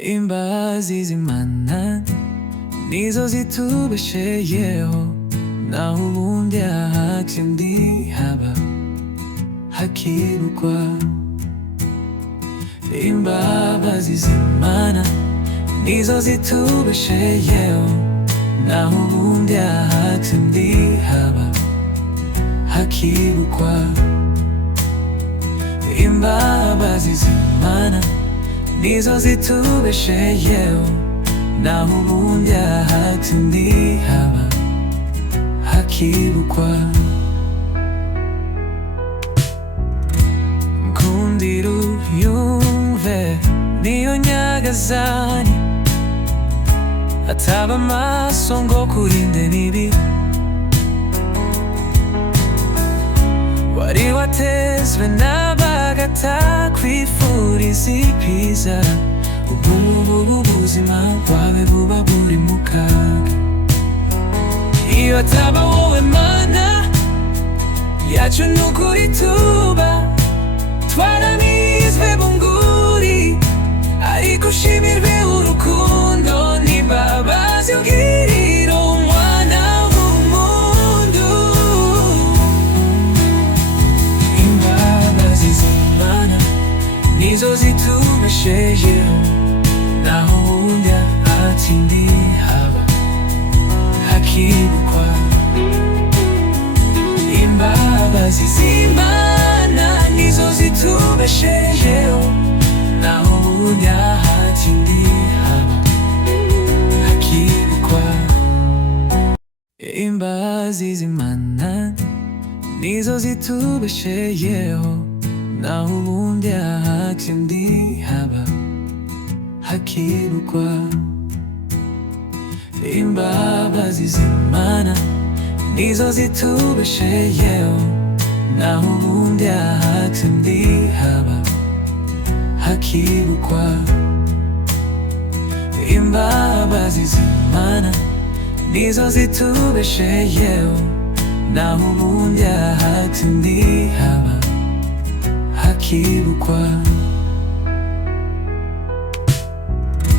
Imbabazi z'Imana nizo zitubeshejeho, naho ubundi ahake ndihaba hakibukwa. Imbabazi z'Imana nizo zitubeshejeho, naho ubundi ahake ndihaba hakibukwa. Imbabazi z'Imana nizo zitubeshejeho, naho ubundi ahake ndihaba hakibukwa. Nkundira uyumve niyo nyagazani, ataba amaso ngo kurinde n'ibibi. Wari watezwe n'abagatakwifuriza ibyiza, ubu ubuzima bwawe buba buri mu kaga. Iyo ataba wowe Mana yacu n'ukuri tuba twaramizwe bunguri, ariko ushimirwe urukundo n'imbabazi ugirira umwana w'umuntu. Imbabazi z'Imana nizo zitubeshejeho, naho ubundi ahake ndihaba hakibukwa. Imbabazi z'Imana nizo zitubeshejeho, naho ubundi ahake ndihaba hakibukwa. Imbabazi z'Imana nizo zitubeshejeho, naho ubundi ahake ndihaba hakibukwa. Imbabazi z'Imana nizo zitubeshejeho, naho ubundi ahake ndihaba hakibukwa. Imbabazi z'Imana nizo zitubeshejeho, naho ubundi ahake ndihaba hakibukwa.